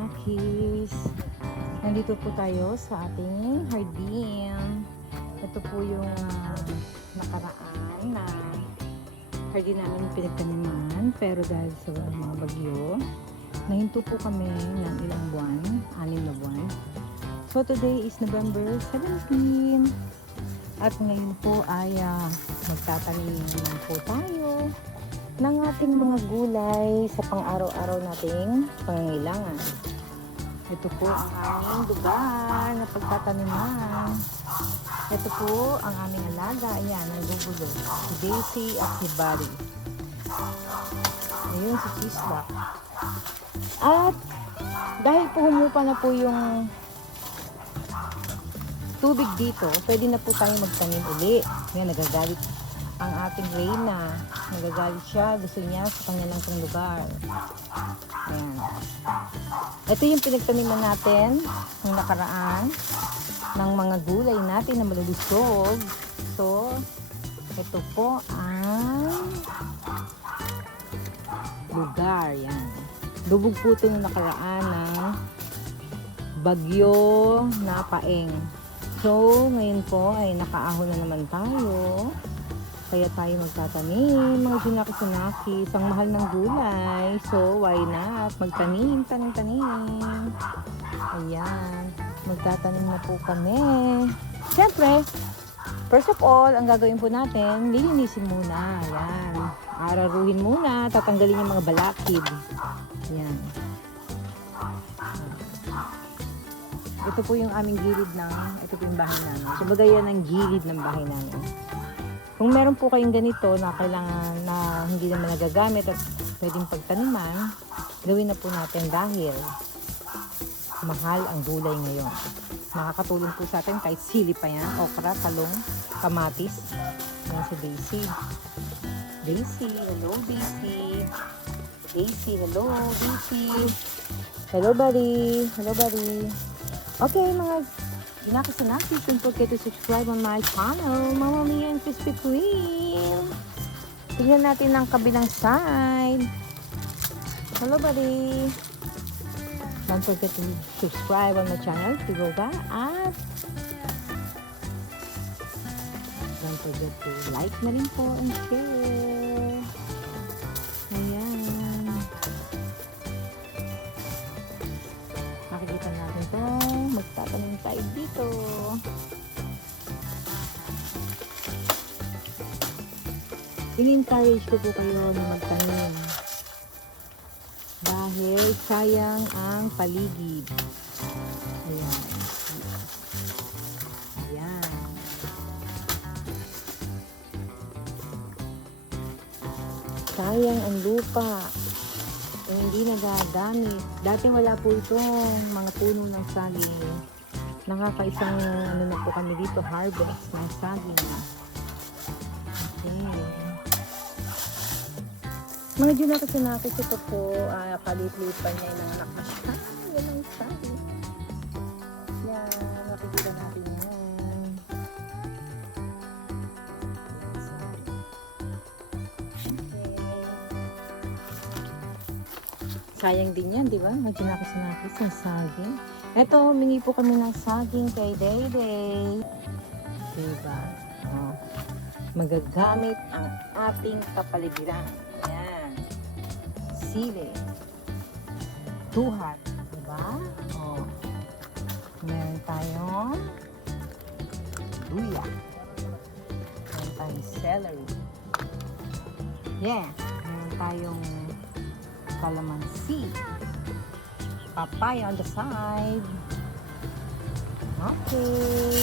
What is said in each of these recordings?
Sinakis. Nandito po tayo sa ating hardin. Ito po yung nakaraan na hardin namin pinagtaniman. Pero dahil sa mga bagyo, nahinto po kami ng ilang buwan, 6 na buwan. So today is November 17. At ngayon po ay magtatanim naman po tayo ng ating mga gulay sa pang-araw-araw nating pangangailangan. Ito po ang aming lugar na pagtataniman. Ito po ang aming alaga. Ayan, nagugulo. Si Daisy at si Buddy. Ayun, si Chisla. At dahil po humupa na po yung tubig dito, pwede na po tayo magtanim uli. Ngayon, nagagalit ang ating Reyna. Nagagalit siya. Gusto niya sa kanya lang itong lugar. Ayan. Ito yung pinagtaniman natin ng nakaraan ng mga gulay natin na malulusog. So, ito po ang lugar. Yan. Lubog po ito ng nakaraan ng bagyo na paeng. So, ngayon po ay nakaahon na naman tayo. Kaya tayo magtatanim, mga junaki-sunakis, ang mahal ng gulay. So, why not? Magtanim, tanim. Ayan, magtatanim na po kami. Siyempre, first of all, ang gagawin po natin, lilinisin muna. Ayan, araruhin muna, tatanggalin yung mga balakid. Ayan. Ito po yung aming gilid ito po yung bahay namin. Kumbaga yan ang gilid ng bahay namin. Kung meron po kayong ganito na kailangan na hindi naman nagagamit at pwedeng pagtaniman, gawin na po natin dahil mahal ang gulay ngayon. Makakatulong po sa atin kahit sili pa yan, okra, talong, kamatis. Yan si Daisy. Daisy, hello Daisy. Daisy, hello Daisy. Hello buddy. Hello buddy. Okay mga Junaki-sunakis, don't forget to subscribe on my channel, Mama Mia and Crispy Queen. Tingnan natin ang kabilang side. Hello buddy. Don't forget to subscribe on my channel, Tigoga, at don't forget to like na rin po and share. Ayan. Makikita natin to. Magtatanim tayo dito. In-encourage ko po kayo na magtanim. Dahil sayang ang paligid. Ayan. Ayan. Sayang ang lupa. Hindi nagagamit. Dati wala po itong mga puno ng saging. Nakakaisang na po kami dito, harvest ng saging. Okay. Mga junaki-sunakis, ito po, palit-lit pa niya ng anak na siya. Yan ang saging. Yan, nakikita natin yan. Sayang din yan, di ba? Mga junaki-sunakis ng saging. Eto, humingi po kami ng saging kay Dayday. Diba? Oh. Magagamit ang ating kapaligiran. Ayan. Sili. Tuhat. Diba? Oh. Meron tayong luya. Meron tayong celery. Yeah. Meron tayong calamansi. Papaya on the side. Okay.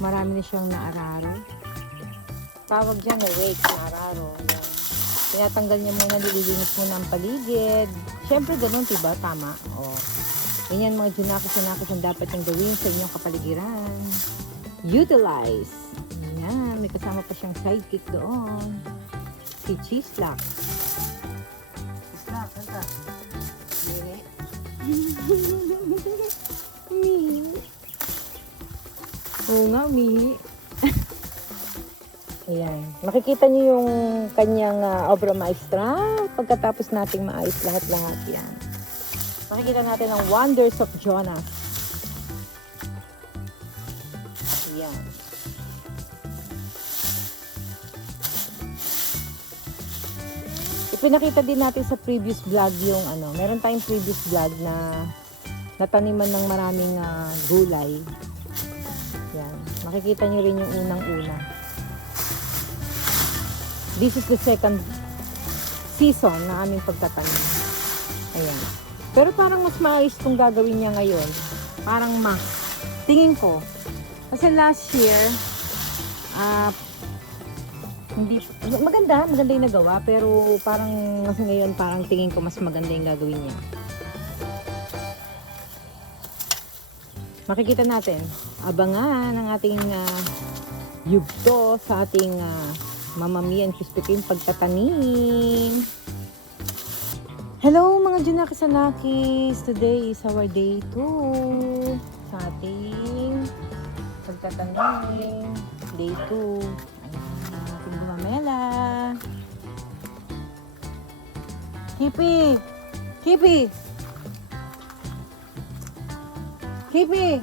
Marami na siyang naararo. Tawag dyan na rake na araro. Yan. Tinatanggal niya muna, nililinis muna ang paligid. Siyempre ganun, diba? Tama. O. Ganyan mga junaki-sunakis ang dapat yung gawin sa inyong kapaligiran. Utilize. Ayan. May kasama pa siyang sidekick doon. Si Chislak. Chislak, saan ka? Mire. Oo nga, umihi. Ayan. Makikita niyo yung kanyang obra maestra pagkatapos nating maayos lahat-lahat yan. Makikita natin ang Wonders of Jonas. Ayan. Ipinakita din natin sa previous vlog yung meron tayong previous vlog na nataniman ng maraming gulay. Yan. Makikita nyo rin yung unang-una. This is the second season na aming pagtatanim. Ayan. Pero parang mas maayos kung gagawin niya ngayon. Parang tingin ko. Kasi last year, hindi, maganda yung nagawa. Pero parang mas ngayon, parang tingin ko mas maganda yung gagawin niya. Makikita natin, abangan ang ating yugto sa ating Mama Mia and Krispy Kreme pagtatanim. Hello mga Junaki-sanakis! Today is our day 2 sa ating pagtatanim. Day 2. Ayan ang ating gumamela. Kipi! Kipi! Kipi!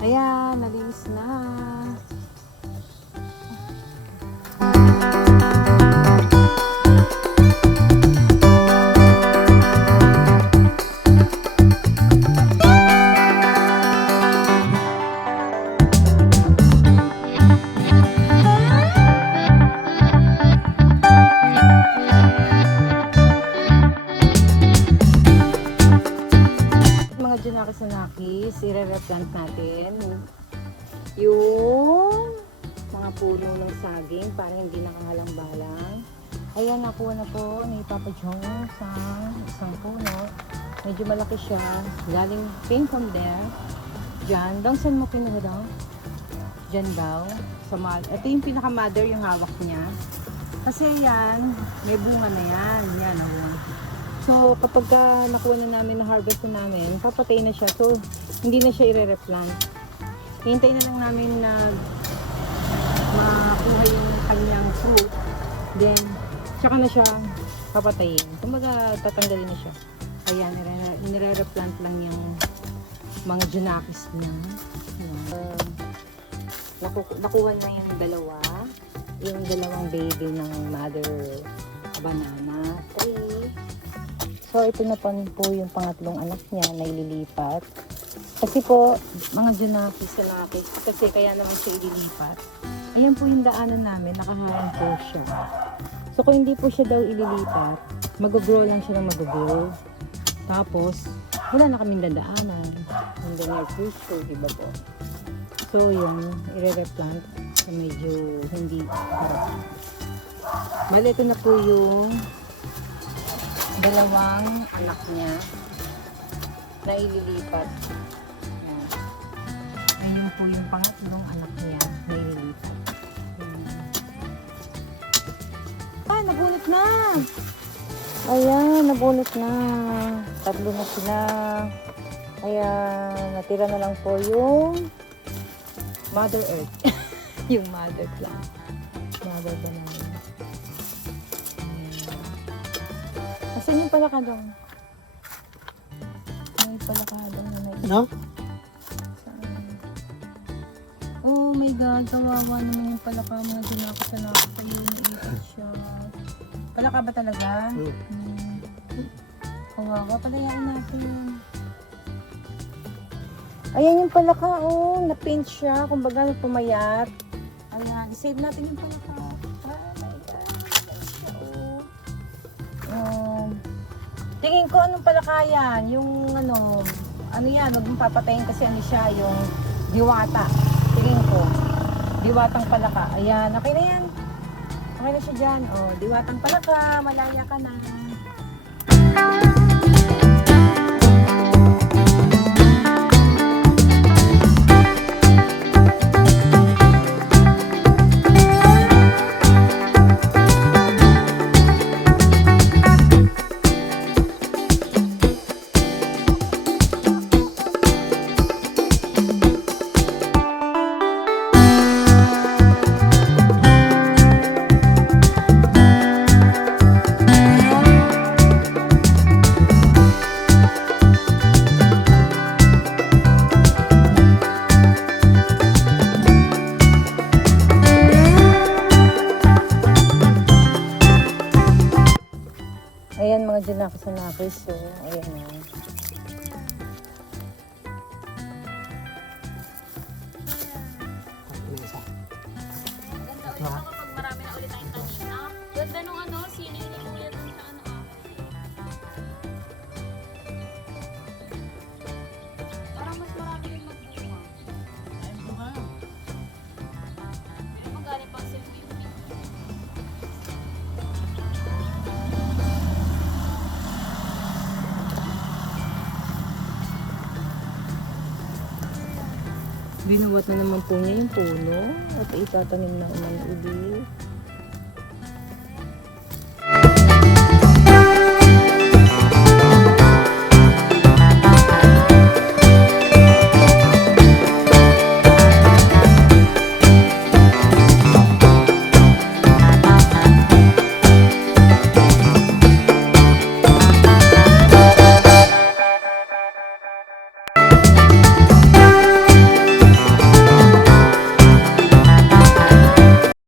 Ayan, nalinis na. Junaki-sanakis, i-replant natin yung mga puno ng saging para hindi nakahalang-balang. Ayan, nakuha na po ni Papa Jong sa isang puno. Medyo malaki siya. Galing came from there. Diyan. Dong, saan mo kinuha daw? Diyan daw. Ito yung pinaka-mother yung hawak niya. Kasi yan, may bunga na yan. Yan, so, kapag nakuha na namin, na-harvest na namin, papatay na siya. So, hindi na siya i-replant. Hintayin na lang namin na makuha yung kanyang fruit. Then, tsaka na siya papatayin. Kumbaga, tatanggalin na siya. Ayan, nire-replant lang yung mga Junakis niya. Nakuha na yung dalawa. Yung dalawang baby ng mother banana tree. So, ito na po yung pangatlong anak niya na ililipat. Kasi po, mga Junaki-sanakis, kasi kaya naman siya ililipat. Ayan po yung daanan namin, nakaharang po siya. So, kung hindi po siya daw ililipat, mag-grow lang siya ng mag-grow. Tapos, wala na kaming dadaanan. In the near future, diba po? So, yun, i-replant. So, medyo hindi harap. Bali, ito na po yung dalawang anak niya na ililipat. Ayan. Ayun po yung pangatlong anak niya na ililipat. Nabunot na! Ayan, nabunot na. Tatlo na sila. Ayan, natira na lang po yung Mother Earth. Yung Mother Plant. Mother Banana. Saan yung palakadong? May palakadong na may... No? Saan? Oh my God, kawawa naman yung palaka. Mga Junaki-sanakis sa'yo. Naipat siya. Palaka ba talaga? Kawawa, palayain natin. Ayan yung palaka, oh. Na-paint siya. Kumbaga, pumayat. Ayan, save natin yung palaka. Tingin ko anong palakayan, yung ano yan, huwag mong papatayin kasi ano siya, yung diwata. Tingin ko, diwatang palaka. Ayan, okay na yan. Okay na siya dyan. O, diwatang palaka, malaya ka na. sinakis-nakis. So, ayan na. Ganda ulit ako pag marami na ulit tayong tanim, no? Ganda nung ano, sining ni Kuya dun sa ano Parang mas marami yung magbunga. Ay, bunga. Magaling pang silbi. Binuwat na naman po niya yung puno at itatanim na ulit.